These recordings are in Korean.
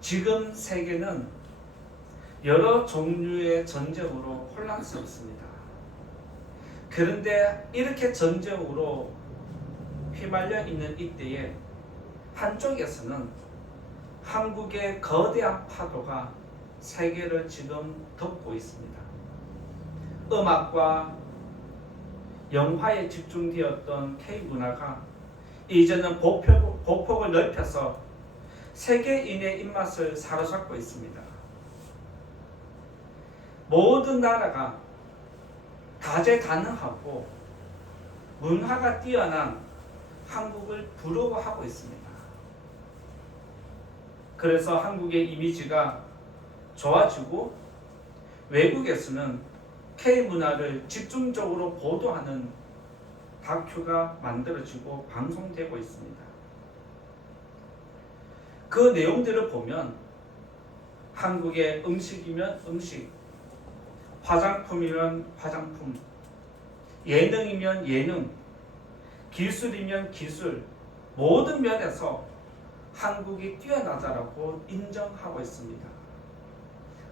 지금 세계는 여러 종류의 전쟁으로 혼란스럽습니다. 그런데 이렇게 전쟁으로 휘말려 있는 이때에 한쪽에서는 한국의 거대한 파도가 세계를 지금 덮고 있습니다. 음악과 영화에 집중되었던 K문화가 이제는 보폭을 넓혀서 세계인의 입맛을 사로잡고 있습니다. 모든 나라가 다재다능하고 문화가 뛰어난 한국을 부러워하고 있습니다. 그래서 한국의 이미지가 좋아지고 외국에서는 K문화를 집중적으로 보도하는 다큐가 만들어지고 방송되고 있습니다. 그 내용들을 보면 한국의 음식이면 음식, 화장품이면 화장품, 예능이면 예능, 기술이면 기술, 모든 면에서 한국이 뛰어나다라고 인정하고 있습니다.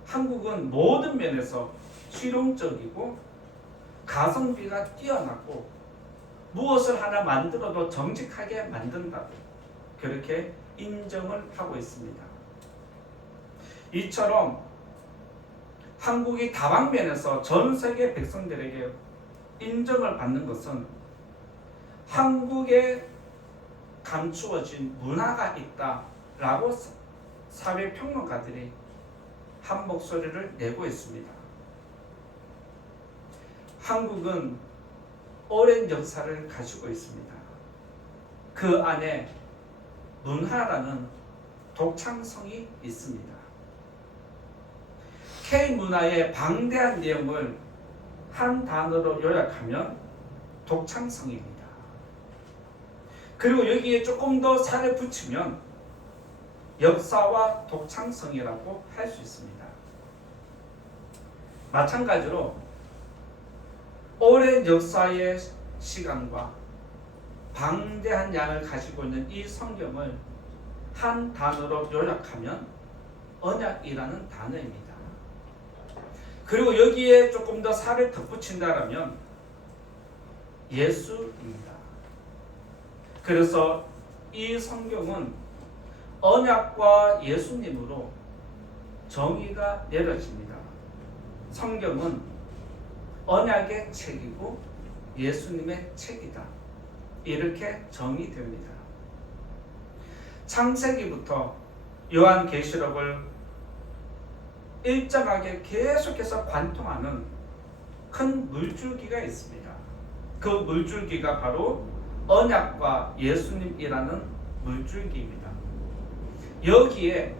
한국은 모든 면에서 실용적이고 가성비가 뛰어나고 무엇을 하나 만들어도 정직하게 만든다고 그렇게 인정을 하고 있습니다. 이처럼 한국이 다방면에서 전 세계 백성들에게 인정을 받는 것은 한국에 감추어진 문화가 있다라고 사회평론가들이 한 목소리를 내고 있습니다. 한국은 오랜 역사를 가지고 있습니다. 그 안에 문화라는 독창성이 있습니다. K문화의 방대한 내용을 한 단어로 요약하면 독창성입니다. 그리고 여기에 조금 더 살을 붙이면 역사와 독창성이라고 할 수 있습니다. 마찬가지로 오랜 역사의 시간과 방대한 양을 가지고 있는 이 성경을 한 단어로 요약하면 언약이라는 단어입니다. 그리고 여기에 조금 더 살을 덧붙인다면 예수입니다. 그래서 이 성경은 언약과 예수님으로 정의가 내려집니다. 성경은 언약의 책이고 예수님의 책이다. 이렇게 정의됩니다. 창세기부터 요한계시록을 일정하게 계속해서 관통하는 큰 물줄기가 있습니다. 그 물줄기가 바로 언약과 예수님이라는 물줄기입니다. 여기에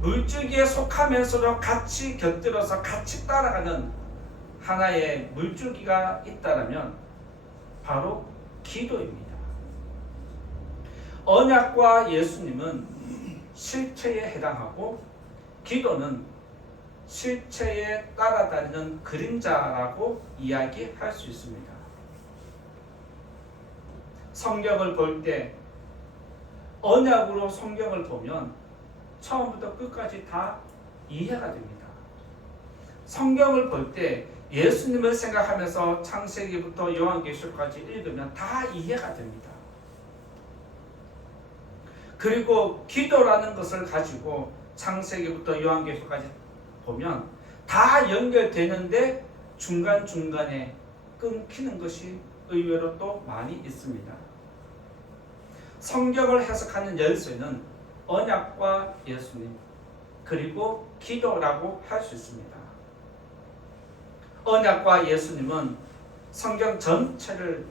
물줄기에 속하면서도 같이 곁들여서 같이 따라가는 하나의 물줄기가 있다면 바로 기도입니다. 언약과 예수님은 실체에 해당하고 기도는 실체에 따라다니는 그림자라고 이야기할 수 있습니다. 성경을 볼 때 언약으로 성경을 보면 처음부터 끝까지 다 이해가 됩니다. 성경을 볼 때 예수님을 생각하면서 창세기부터 요한계시록까지 읽으면 다 이해가 됩니다. 그리고 기도라는 것을 가지고 창세기부터 요한계시록까지 보면 다 연결되는데 중간중간에 끊기는 것이 의외로 또 많이 있습니다. 성경을 해석하는 열쇠는 언약과 예수님 그리고 기도라고 할 수 있습니다. 언약과 예수님은 성경 전체를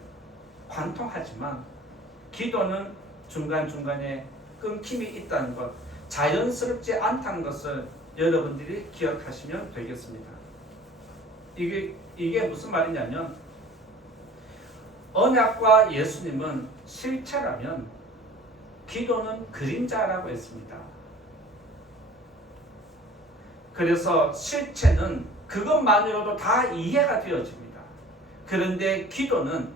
관통하지만 기도는 중간중간에 끊김이 있다는 것, 자연스럽지 않다는 것을 여러분들이 기억하시면 되겠습니다. 이게 무슨 말이냐면 언약과 예수님은 실체라면 기도는 그림자라고 했습니다. 그래서 실체는 그것만으로도 다 이해가 되어집니다. 그런데 기도는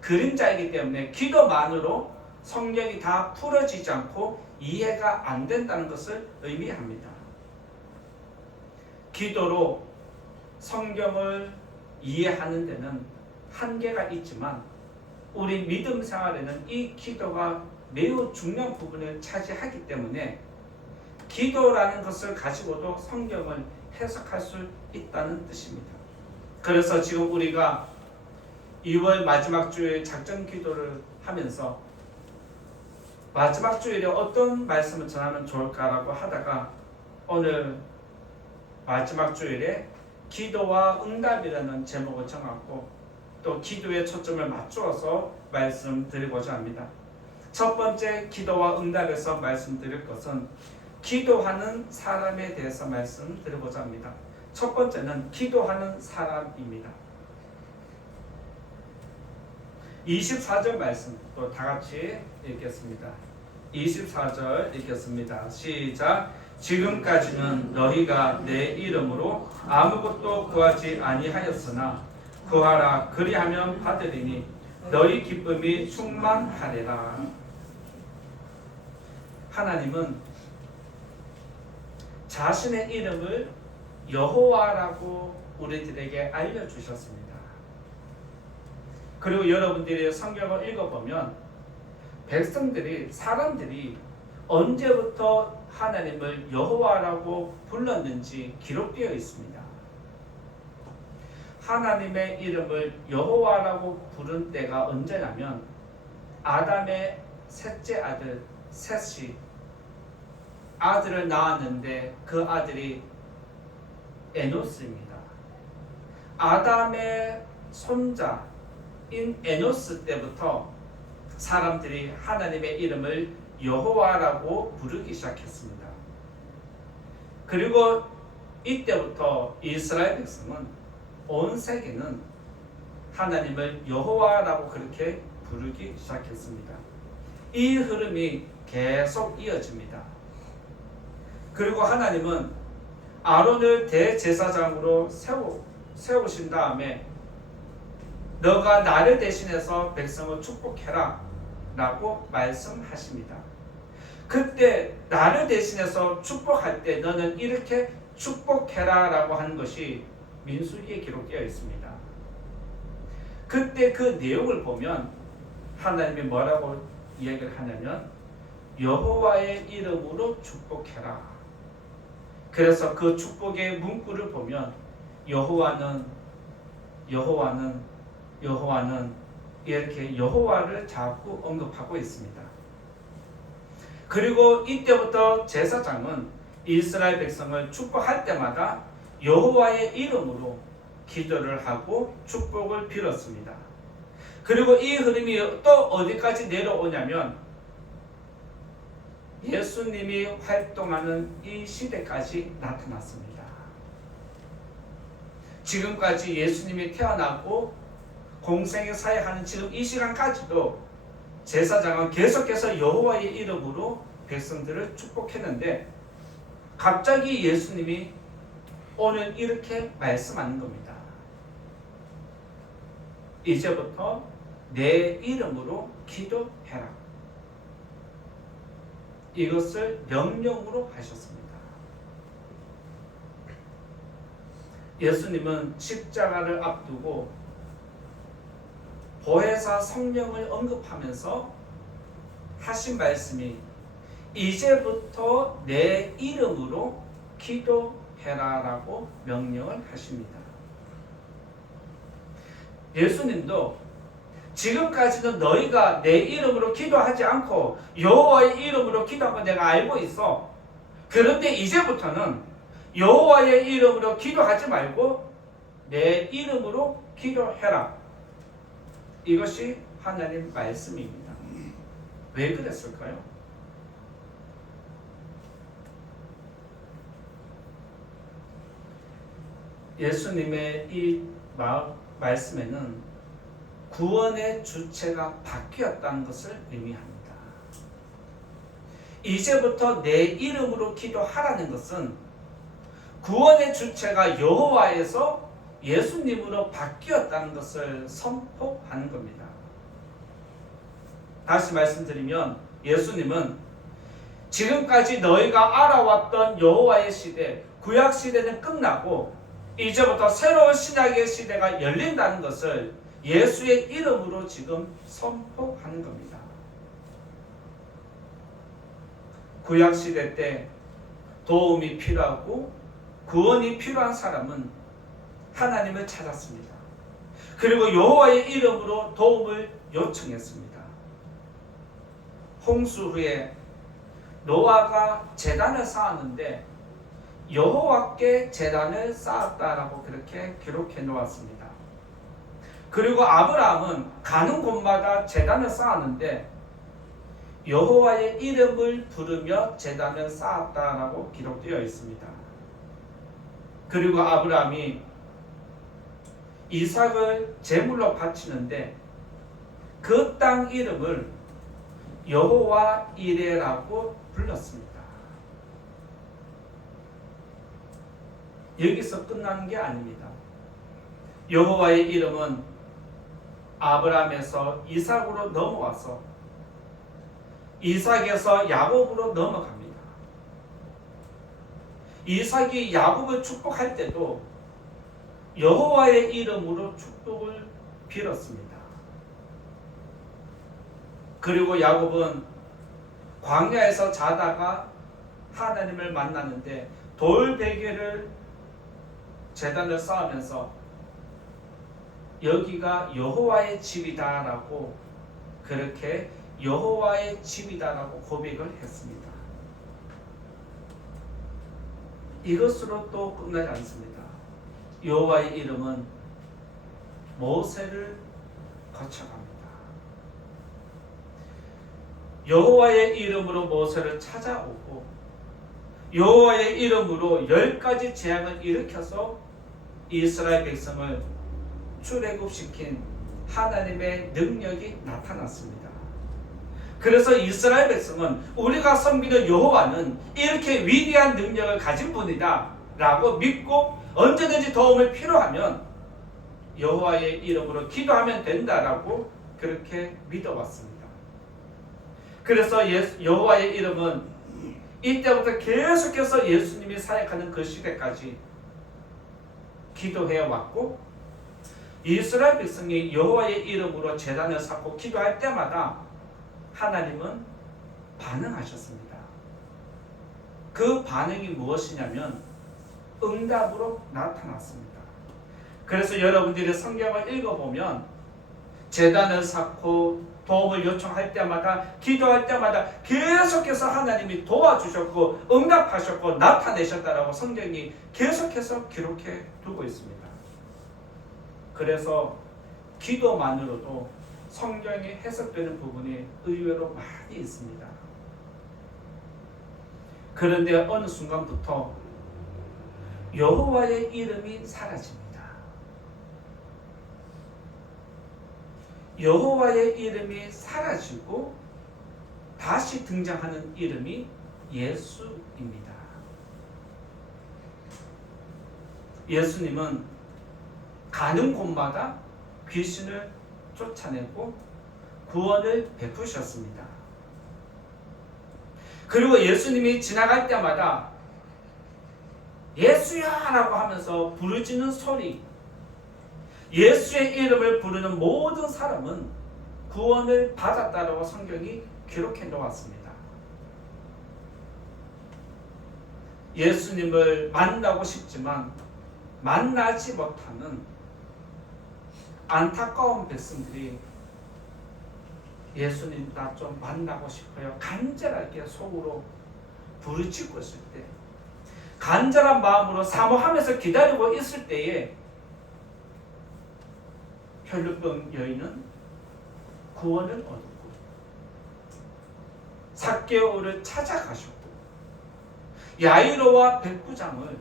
그림자이기 때문에 기도만으로 성경이 다 풀어지지 않고 이해가 안 된다는 것을 의미합니다. 기도로 성경을 이해하는 데는 한계가 있지만 우리 믿음 생활에는 이 기도가 매우 중요한 부분을 차지하기 때문에 기도라는 것을 가지고도 성경을 해석할 수 있다는 뜻입니다. 그래서 지금 우리가 2월 마지막 주일 작전 기도를 하면서 마지막 주일에 어떤 말씀을 전하면 좋을까라고 하다가 오늘 마지막 주일에 기도와 응답이라는 제목을 정하고 또 기도에 초점을 맞추어서 말씀드리고자 합니다. 첫 번째 기도와 응답에서 말씀드릴 것은 기도하는 사람에 대해서 말씀드리고자 합니다. 첫 번째는 기도하는 사람입니다. 24절 말씀 또 다 같이 읽겠습니다. 24절 읽겠습니다. 시작. 지금까지는 너희가 내 이름으로 아무것도 구하지 아니하였으나 구하라 그리하면 받으리니 너희 기쁨이 충만하리라. 하나님은 자신의 이름을 여호와라고 우리들에게 알려주셨습니다. 그리고 여러분들이 성경을 읽어보면 백성들이 사람들이 언제부터 하나님을 여호와라고 불렀는지 기록되어 있습니다. 하나님의 이름을 여호와라고 부른 때가 언제냐면 아담의 셋째 아들 셋이 아들을 낳았는데 그 아들이 에노스입니다. 아담의 손자인 에노스 때부터 사람들이 하나님의 이름을 여호와라고 부르기 시작했습니다. 그리고 이때부터 이스라엘 백성은 온 세계는 하나님을 여호와라고 그렇게 부르기 시작했습니다. 이 흐름이 계속 이어집니다. 그리고 하나님은 아론을 대제사장으로 세우신 다음에 너가 나를 대신해서 백성을 축복해라 라고 말씀하십니다. 그때 나를 대신해서 축복할 때 너는 이렇게 축복해라 라고 하는 것이 민수기에 기록되어 있습니다. 그때 그 내용을 보면 하나님이 뭐라고 이야기를 하냐면 여호와의 이름으로 축복해라. 그래서 그 축복의 문구를 보면 여호와는 이렇게 여호와를 자꾸 언급하고 있습니다. 그리고 이때부터 제사장은 이스라엘 백성을 축복할 때마다 여호와의 이름으로 기도를 하고 축복을 빌었습니다. 그리고 이 흐름이 또 어디까지 내려오냐면 예수님이 활동하는 이 시대까지 나타났습니다. 지금까지 예수님이 태어나고 공생의 사역하는 지금 이 시간까지도 제사장은 계속해서 여호와의 이름으로 백성들을 축복했는데 갑자기 예수님이 오늘 이렇게 말씀하는 겁니다. 이제부터 내 이름으로 기도해라. 이것을 명령으로 하셨습니다. 예수님은 십자가를 앞두고 보혜사 성령을 언급하면서 하신 말씀이 이제부터 내 이름으로 기도해라라고 명령을 하십니다. 예수님도 지금까지는 너희가 내 이름으로 기도하지 않고 여호와의 이름으로 기도한 거 내가 알고 있어. 그런데 이제부터는 여호와의 이름으로 기도하지 말고 내 이름으로 기도해라. 이것이 하나님 말씀입니다. 왜 그랬을까요? 예수님의 이 말씀에는 구원의 주체가 바뀌었다는 것을 의미합니다. 이제부터 내 이름으로 기도하라는 것은 구원의 주체가 여호와에서 예수님으로 바뀌었다는 것을 선포하는 겁니다. 다시 말씀드리면 예수님은 지금까지 너희가 알아왔던 여호와의 시대, 구약 시대는 끝나고 이제부터 새로운 신약의 시대가 열린다는 것을 예수의 이름으로 지금 선포하는 겁니다. 구약 시대 때 도움이 필요하고 구원이 필요한 사람은 하나님을 찾았습니다. 그리고 여호와의 이름으로 도움을 요청했습니다. 홍수 후에 노아가 제단을 쌓았는데 여호와께 제단을 쌓았다라고 그렇게 기록해 놓았습니다. 그리고 아브라함은 가는 곳마다 제단을 쌓았는데 여호와의 이름을 부르며 제단을 쌓았다라고 기록되어 있습니다. 그리고 아브라함이 이삭을 제물로 바치는데 그 땅 이름을 여호와 이레라고 불렀습니다. 여기서 끝나는 게 아닙니다. 여호와의 이름은 아브라함에서 이삭으로 넘어와서 이삭에서 야곱으로 넘어갑니다. 이삭이 야곱을 축복할 때도 여호와의 이름으로 축복을 빌었습니다. 그리고 야곱은 광야에서 자다가 하나님을 만났는데 돌베개를 제단을 쌓으면서 여기가 여호와의 집이다라고 그렇게 여호와의 집이다라고 고백을 했습니다. 이것으로 또 끝나지 않습니다. 여호와의 이름은 모세를 거쳐갑니다. 여호와의 이름으로 모세를 찾아오고 여호와의 이름으로 10가지 재앙을 일으켜서 이스라엘 백성을 출애굽시킨 하나님의 능력이 나타났습니다. 그래서 이스라엘 백성은 우리가 섬기는 여호와는 이렇게 위대한 능력을 가진 분이다 라고 믿고 언제든지 도움을 필요하면 여호와의 이름으로 기도하면 된다라고 그렇게 믿어왔습니다. 그래서 여호와의 이름은 이때부터 계속해서 예수님이 사역하는 그 시대까지 기도해 왔고 이스라엘 백성이 여호와의 이름으로 제단을 쌓고 기도할 때마다 하나님은 반응하셨습니다. 그 반응이 무엇이냐면 응답으로 나타났습니다. 그래서 여러분들이 성경을 읽어보면 제단을 쌓고 도움을 요청할 때마다 기도할 때마다 계속해서 하나님이 도와주셨고 응답하셨고 나타내셨다라고 성경이 계속해서 기록해 두고 있습니다. 그래서 기도만으로도 성경이 해석되는 부분이 의외로 많이 있습니다. 그런데 어느 순간부터 여호와의 이름이 사라집니다. 여호와의 이름이 사라지고 다시 등장하는 이름이 예수입니다. 예수님은 가는 곳마다 귀신을 쫓아내고 구원을 베푸셨습니다. 그리고 예수님이 지나갈 때마다 예수야 라고 하면서 부르짖는 소리, 예수의 이름을 부르는 모든 사람은 구원을 받았다라고 성경이 기록해 놓았습니다. 예수님을 만나고 싶지만 만나지 못하는 안타까운 백성들이 예수님 나 좀 만나고 싶어요. 간절하게 속으로 부르짖고 있을 때, 간절한 마음으로 사모하면서 기다리고 있을 때에 혈루병 여인은 구원을 얻었고 삭개오를 찾아가셨고 야이로와 백부장을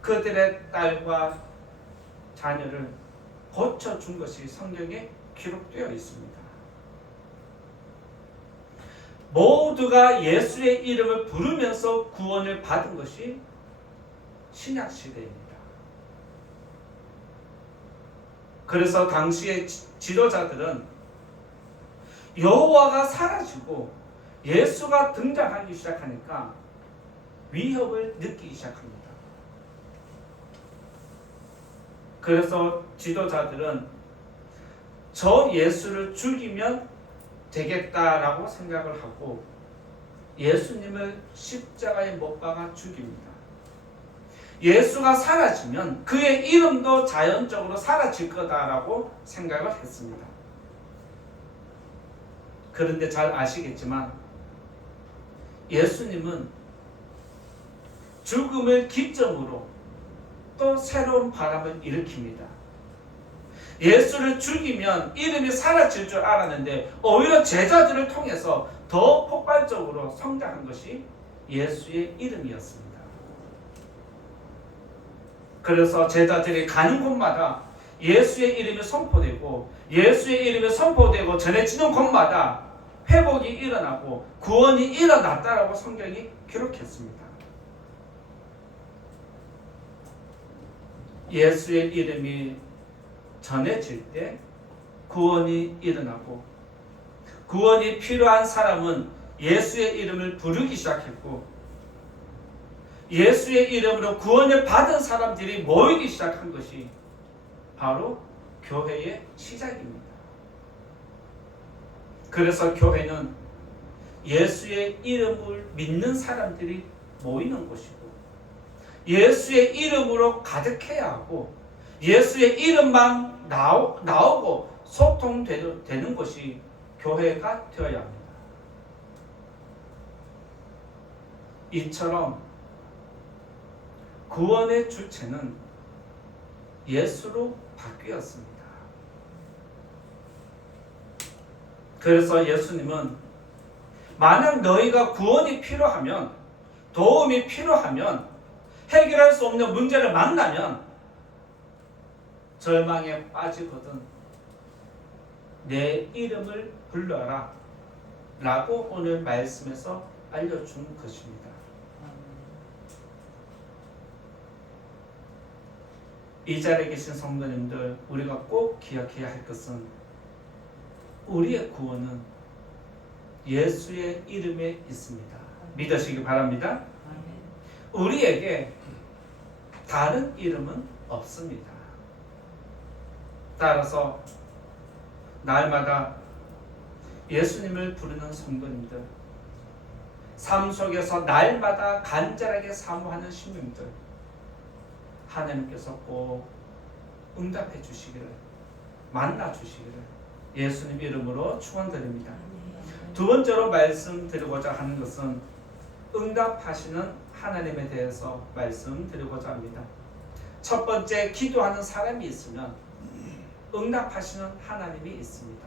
그들의 딸과 자녀를 고쳐준 것이 성경에 기록되어 있습니다. 모두가 예수의 이름을 부르면서 구원을 받은 것이 신약시대입니다. 그래서 당시의 지도자들은 여호와가 사라지고 예수가 등장하기 시작하니까 위협을 느끼기 시작합니다. 그래서 지도자들은 저 예수를 죽이면 되겠다라고 생각을 하고 예수님을 십자가에 못 박아 죽입니다. 예수가 사라지면 그의 이름도 자연적으로 사라질 거다라고 생각을 했습니다. 그런데 잘 아시겠지만 예수님은 죽음을 기점으로 또 새로운 바람을 일으킵니다. 예수를 죽이면 이름이 사라질 줄 알았는데 오히려 제자들을 통해서 더 폭발적으로 성장한 것이 예수의 이름이었습니다. 그래서 제자들이 가는 곳마다 예수의 이름이 선포되고 예수의 이름이 선포되고 전해지는 곳마다 회복이 일어나고 구원이 일어났다라고 성경이 기록했습니다. 예수의 이름이 전해질 때 구원이 일어나고 구원이 필요한 사람은 예수의 이름을 부르기 시작했고 예수의 이름으로 구원을 받은 사람들이 모이기 시작한 것이 바로 교회의 시작입니다. 그래서 교회는 예수의 이름을 믿는 사람들이 모이는 곳이고 예수의 이름으로 가득해야 하고 예수의 이름만 나오고 소통되는 것이 교회가 되어야 합니다. 이처럼 구원의 주체는 예수로 바뀌었습니다. 그래서 예수님은 만약 너희가 구원이 필요하면 도움이 필요하면 해결할 수 없는 문제를 만나면 절망에 빠지거든 내 이름을 불러라 라고 오늘 말씀에서 알려준 것입니다. 이 자리에 계신 성도님들, 우리가 꼭 기억해야 할 것은 우리의 구원은 예수의 이름에 있습니다. 믿으시기 바랍니다. 우리에게 다른 이름은 없습니다. 따라서 날마다 예수님을 부르는 성도님들, 삶 속에서 날마다 간절하게 사모하는 신명들, 하나님께서 꼭 응답해 주시기를, 만나 주시기를 예수님 이름으로 축원드립니다. 두 번째로 말씀드리고자 하는 것은 응답하시는 하나님에 대해서 말씀드리고자 합니다. 첫 번째, 기도하는 사람이 있으면 응답하시는 하나님이 있습니다.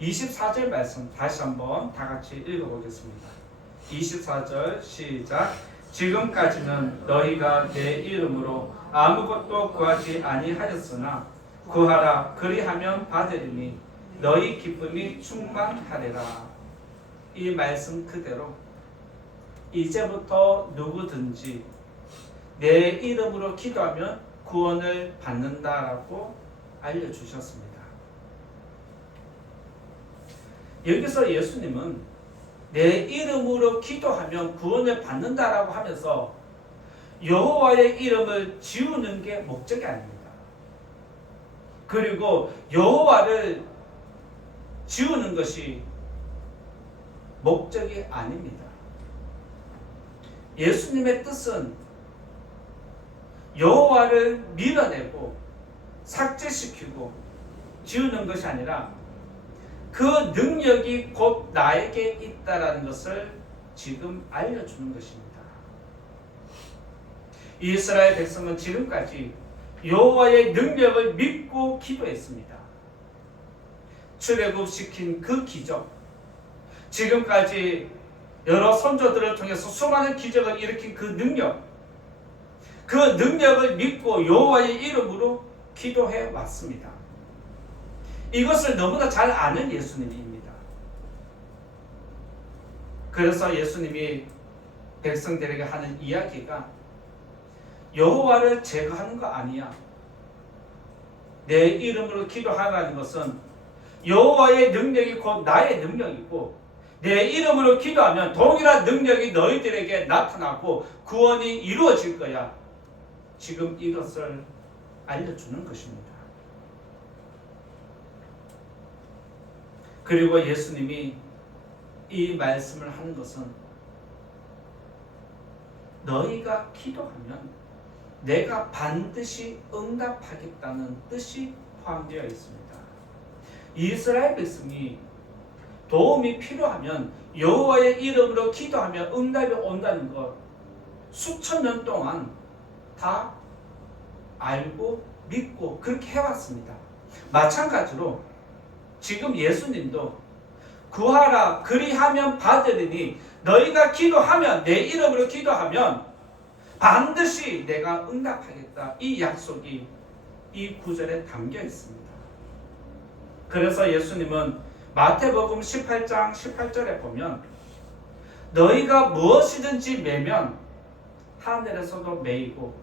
24절 말씀 다시 한번 다 같이 읽어보겠습니다. 24절 시작. 지금까지는 너희가 내 이름으로 아무것도 구하지 아니하였으나 구하라 그리하면 받으리니 너희 기쁨이 충만하리라. 이 말씀 그대로 이제부터 누구든지 내 이름으로 기도하면 구원을 받는다라고 알려주셨습니다. 여기서 예수님은 내 이름으로 기도하면 구원을 받는다라고 하면서 여호와의 이름을 지우는 게 목적이 아닙니다. 그리고 여호와를 지우는 것이 목적이 아닙니다. 예수님의 뜻은 여호와를 밀어내고 삭제시키고 지우는 것이 아니라 그 능력이 곧 나에게 있다라는 것을 지금 알려주는 것입니다. 이스라엘 백성은 지금까지 여호와의 능력을 믿고 기도했습니다. 출애굽시킨 그 기적, 지금까지 여러 선조들을 통해서 수많은 기적을 일으킨 그 능력을 믿고 여호와의 이름으로 기도해 왔습니다. 이것을 너무나 잘 아는 예수님입니다. 그래서 예수님이 백성들에게 하는 이야기가 여호와를 제거하는 거 아니야. 내 이름으로 기도하라는 것은 여호와의 능력이 곧 나의 능력이고 내 이름으로 기도하면 동일한 능력이 너희들에게 나타나고 구원이 이루어질 거야. 지금 이것을 알려주는 것입니다. 그리고 예수님이 이 말씀을 하는 것은 너희가 기도하면 내가 반드시 응답하겠다는 뜻이 포함되어 있습니다. 이스라엘 백성이 도움이 필요하면 여호와의 이름으로 기도하면 응답이 온다는 것 수천 년 동안 다 알고 믿고 그렇게 해왔습니다. 마찬가지로 지금 예수님도 구하라 그리하면 받으리니 너희가 기도하면 내 이름으로 기도하면 반드시 내가 응답하겠다. 이 약속이 이 구절에 담겨 있습니다. 그래서 예수님은 마태복음 18장 18절에 보면 너희가 무엇이든지 매면 하늘에서도 매이고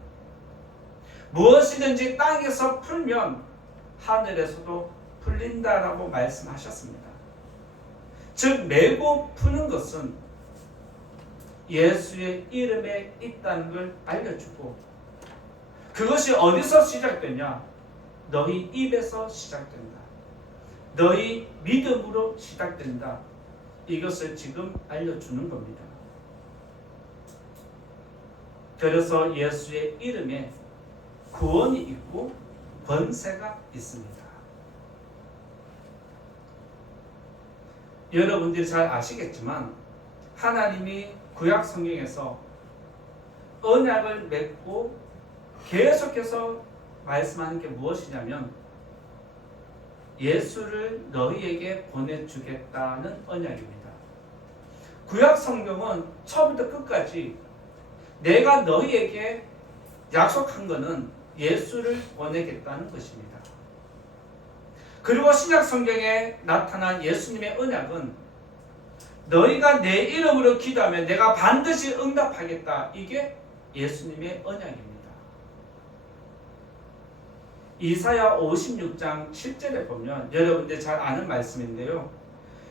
무엇이든지 땅에서 풀면 하늘에서도 풀린다라고 말씀하셨습니다. 즉 매고 푸는 것은 예수의 이름에 있다는 걸 알려주고 그것이 어디서 시작되냐? 너희 입에서 시작된다. 너희 믿음으로 시작된다. 이것을 지금 알려주는 겁니다. 그래서 예수의 이름에 구원이 있고 권세가 있습니다. 여러분들이 잘 아시겠지만 하나님이 구약 성경에서 언약을 맺고 계속해서 말씀하는 게 무엇이냐면 예수를 너희에게 보내주겠다는 언약입니다. 구약 성경은 처음부터 끝까지 내가 너희에게 약속한 것은 예수를 보내겠다는 것입니다. 그리고 신약 성경에 나타난 예수님의 언약은 너희가 내 이름으로 기도하면 내가 반드시 응답하겠다. 이게 예수님의 언약입니다. 이사야 56장 7절에 보면 여러분들 잘 아는 말씀인데요.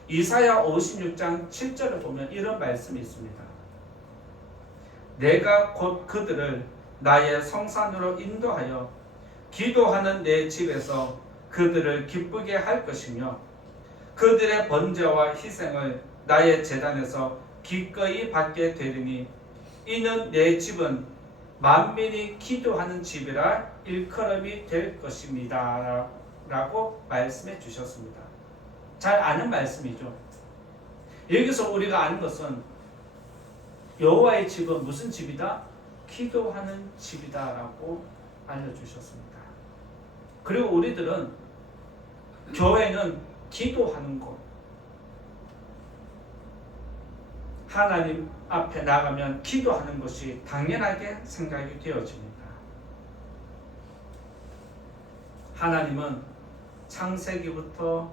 이사야 56장 7절에 보면 이런 말씀이 있습니다. 내가 곧 그들을 나의 성산으로 인도하여 기도하는 내 집에서 그들을 기쁘게 할 것이며 그들의 번제와 희생을 나의 제단에서 기꺼이 받게 되리니 이는 내 집은 만민이 기도하는 집이라 일컬음이 될 것입니다. 라고 말씀해 주셨습니다. 잘 아는 말씀이죠. 여기서 우리가 아는 것은 여호와의 집은 무슨 집이다? 기도하는 집이다 라고 알려주셨습니다. 그리고 우리들은 교회는 기도하는 곳, 하나님 앞에 나가면 기도하는 것이 당연하게 생각이 되어집니다. 하나님은 창세기부터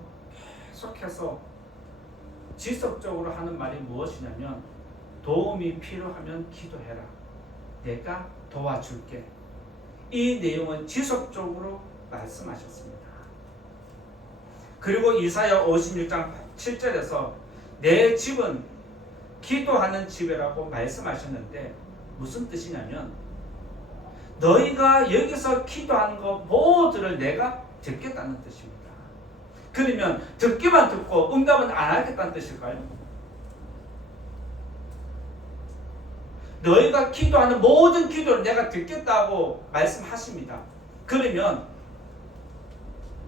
계속해서 지속적으로 하는 말이 무엇이냐면 도움이 필요하면 기도해라. 내가 도와줄게. 이 내용은 지속적으로 말씀하셨습니다. 그리고 이사야 56장 7절에서 내 집은 기도하는 집이라고 말씀하셨는데 무슨 뜻이냐면 너희가 여기서 기도하는 것 모두를 내가 듣겠다는 뜻입니다. 그러면 듣기만 듣고 응답은 안 하겠다는 뜻일까요? 너희가 기도하는 모든 기도를 내가 듣겠다고 말씀하십니다. 그러면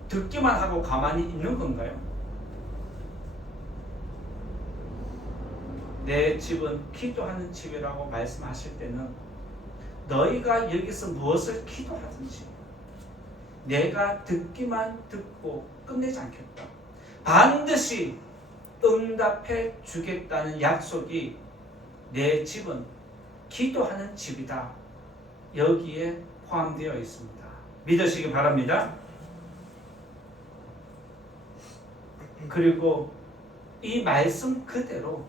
듣기만 하고 가만히 있는 건가요? 내 집은 기도하는 집이라고 말씀하실 때는 너희가 여기서 무엇을 기도하든지 내가 듣기만 듣고 끝내지 않겠다. 반드시 응답해 주겠다는 약속이 내 집은 기도하는 집이다. 여기에 포함되어 있습니다. 믿으시기 바랍니다. 그리고 이 말씀 그대로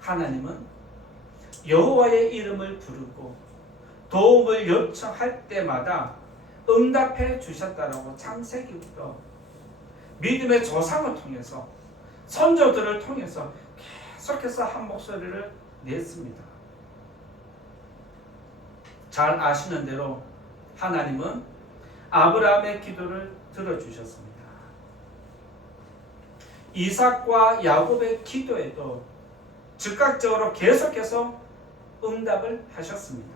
하나님은 여호와의 이름을 부르고 도움을 요청할 때마다 응답해 주셨다라고 창세기부터 믿음의 조상을 통해서 선조들을 통해서 계속해서 한 목소리를 냈습니다. 잘 아시는 대로 하나님은 아브라함의 기도를 들어주셨습니다. 이삭과 야곱의 기도에도 즉각적으로 계속해서 응답을 하셨습니다.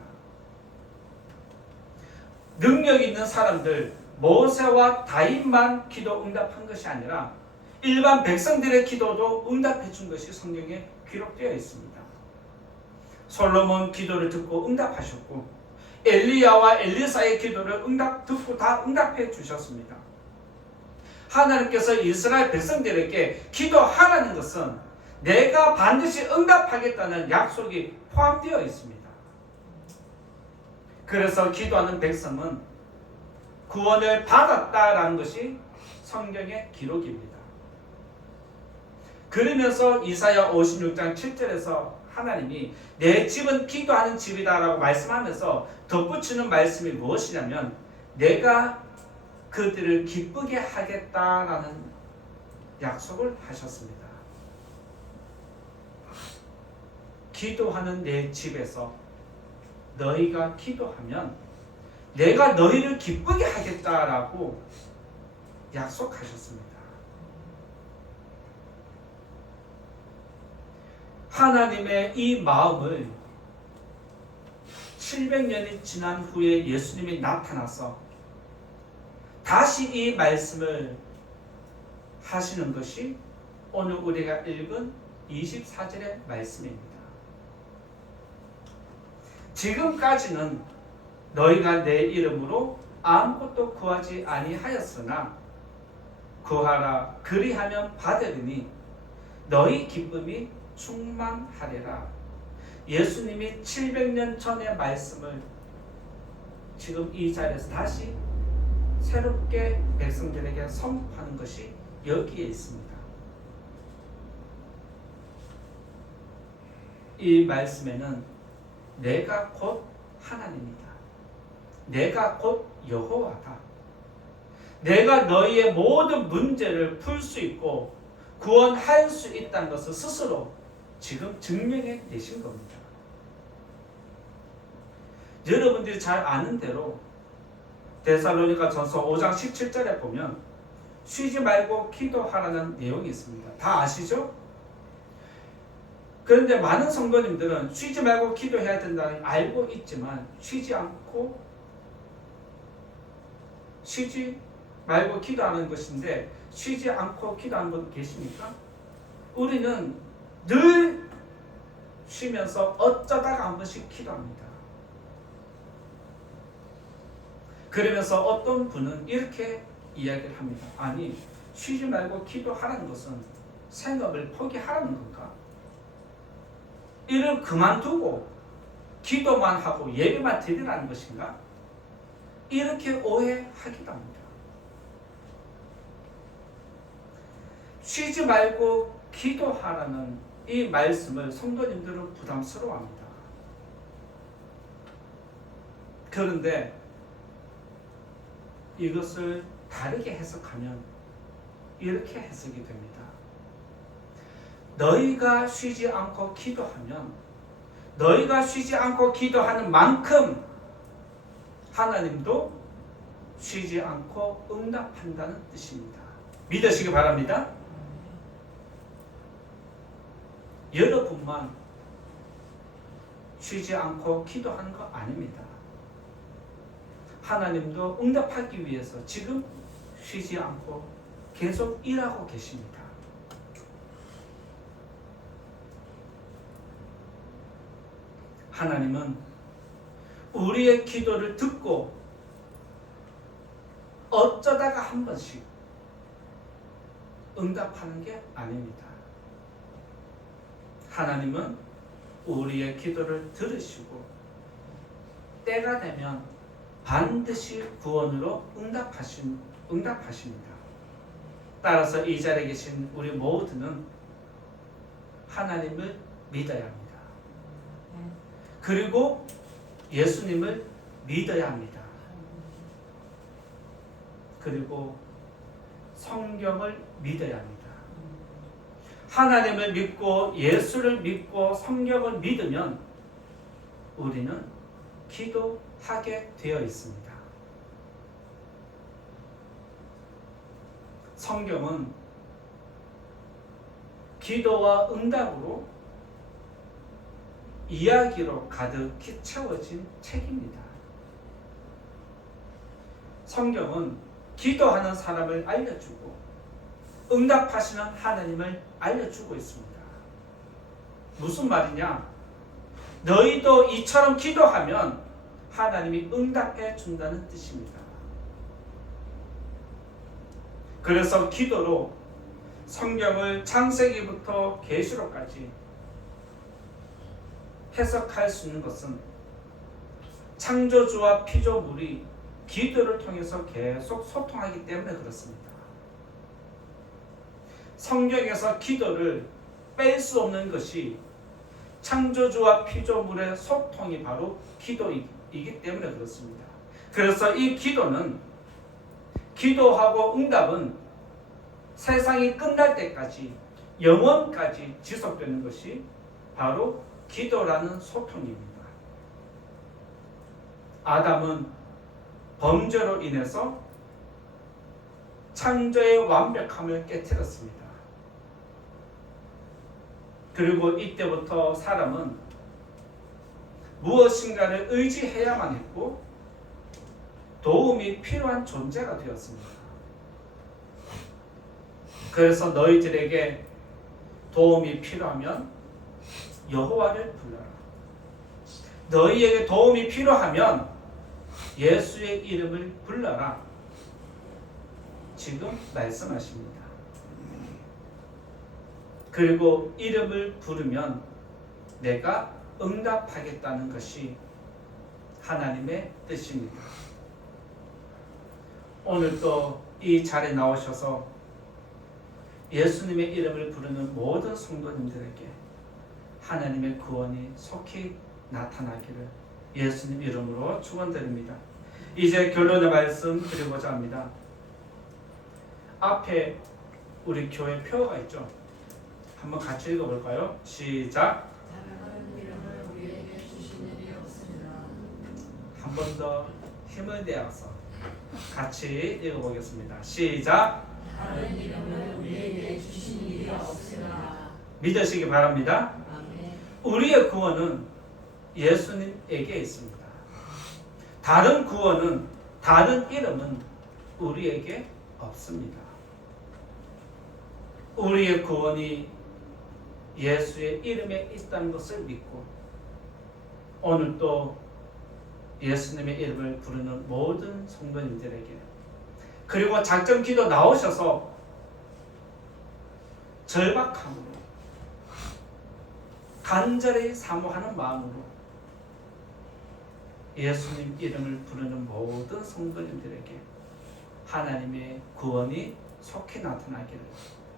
능력 있는 사람들 모세와 다윗만 기도 응답한 것이 아니라 일반 백성들의 기도도 응답해 준 것이 성경에 기록되어 있습니다. 솔로몬 기도를 듣고 응답하셨고 엘리야와 엘리사의 기도를 듣고 다 응답해 주셨습니다. 하나님께서 이스라엘 백성들에게 기도하라는 것은 내가 반드시 응답하겠다는 약속이 포함되어 있습니다. 그래서 기도하는 백성은 구원을 받았다라는 것이 성경의 기록입니다. 그러면서 이사야 56장 7절에서 하나님이 내 집은 기도하는 집이다라고 말씀하면서 덧붙이는 말씀이 무엇이냐면 내가 그들을 기쁘게 하겠다라는 약속을 하셨습니다. 기도하는 내 집에서 너희가 기도하면 내가 너희를 기쁘게 하겠다라고 약속하셨습니다. 하나님의 이 마음을 700년이 지난 후에 예수님이 나타나서 다시 이 말씀을 하시는 것이 오늘 우리가 읽은 24절의 말씀입니다. 지금까지는 너희가 내 이름으로 아무것도 구하지 아니하였으나 구하라 그리하면 받으리니 너희 기쁨이 충만하리라. 예수님이 700년 전의 말씀을 지금 이 자리에서 다시 새롭게 백성들에게 선포하는 것이 여기에 있습니다. 이 말씀에는 내가 곧 하나님이다. 내가 곧 여호와다. 내가 너희의 모든 문제를 풀 수 있고 구원할 수 있다는 것을 스스로 지금 증명해 내신 겁니다. 여러분들이 잘 아는 대로 데살로니가 전서 5장 17절에 보면 쉬지 말고 기도하라는 내용이 있습니다. 다 아시죠? 그런데 많은 성도님들은 쉬지 말고 기도해야 된다는 알고 있지만 쉬지 말고 기도하는 것인데 쉬지 않고 기도하는 분 계십니까? 우리는 늘 쉬면서 어쩌다가 한 번씩 기도합니다. 그러면서 어떤 분은 이렇게 이야기를 합니다. 아니, 쉬지 말고 기도하라는 것은 생업을 포기하라는 건가? 이를 그만두고 기도만 하고 예배만 드리라는 것인가? 이렇게 오해하기도 합니다. 쉬지 말고 기도하라는 이 말씀을 성도님들은 부담스러워합니다. 그런데 이것을 다르게 해석하면 이렇게 해석이 됩니다. 너희가 쉬지 않고 기도하면 너희가 쉬지 않고 기도하는 만큼 하나님도 쉬지 않고 응답한다는 뜻입니다. 믿으시기 바랍니다. 여러분만 쉬지 않고 기도하는 거 아닙니다. 하나님도 응답하기 위해서 지금 쉬지 않고 계속 일하고 계십니다. 하나님은 우리의 기도를 듣고 어쩌다가 한 번씩 응답하는 게 아닙니다. 하나님은 우리의 기도를 들으시고 때가 되면 반드시 구원으로 응답하십니다. 따라서 이 자리에 계신 우리 모두는 하나님을 믿어야 합니다. 그리고 예수님을 믿어야 합니다. 그리고 성경을 믿어야 합니다. 하나님을 믿고 예수를 믿고 성경을 믿으면 우리는 기도하게 되어 있습니다. 성경은 기도와 응답으로 이야기로 가득히 채워진 책입니다. 성경은 기도하는 사람을 알려주고 응답하시는 하나님을 알려주고 있습니다. 무슨 말이냐? 너희도 이처럼 기도하면 하나님이 응답해 준다는 뜻입니다. 그래서 기도로 성경을 창세기부터 계시록까지 해석할 수 있는 것은 창조주와 피조물이 기도를 통해서 계속 소통하기 때문에 그렇습니다. 성경에서 기도를 뺄 수 없는 것이 창조주와 피조물의 소통이 바로 기도이기 때문에 그렇습니다. 그래서 이 기도는 기도하고 응답은 세상이 끝날 때까지 영원까지 지속되는 것이 바로 기도라는 소통입니다. 아담은 범죄로 인해서 창조의 완벽함을 깨뜨렸습니다. 그리고 이때부터 사람은 무엇인가를 의지해야만 했고 도움이 필요한 존재가 되었습니다. 그래서 너희들에게 도움이 필요하면 여호와를 불러라. 너희에게 도움이 필요하면 예수의 이름을 불러라. 지금 말씀하십니다. 그리고 이름을 부르면 내가 응답하겠다는 것이 하나님의 뜻입니다. 오늘도 이 자리에 나오셔서 예수님의 이름을 부르는 모든 성도님들에게 하나님의 구원이 속히 나타나기를 예수님 이름으로 축원드립니다. 이제 결론의 말씀 드리고자 합니다. 앞에 우리 교회 표가 있죠. 한번 같이 읽어볼까요? 시작. 한 번 더 힘을 내어서 같이 읽어보겠습니다. 시작. 다른 이름을 우리에게 주신 일이 없으나 믿으시기 바랍니다. 아멘. 우리의 구원은 예수님에게 있습니다. 다른 구원은, 다른 이름은 우리에게 없습니다. 우리의 구원이 예수의 이름에 있다는 것을 믿고 오늘 또 예수님의 이름을 부르는 모든 성도님들에게 그리고 작전 기도 나오셔서 절박함으로 간절히 사모하는 마음으로 예수님 이름을 부르는 모든 성도님들에게 하나님의 구원이 속히 나타나기를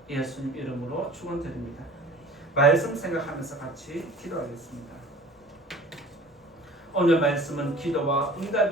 예수님 이름으로 축원드립니다. 말씀 생각하면서 같이 기도하겠습니다. 오늘 말씀은 기도와 응답의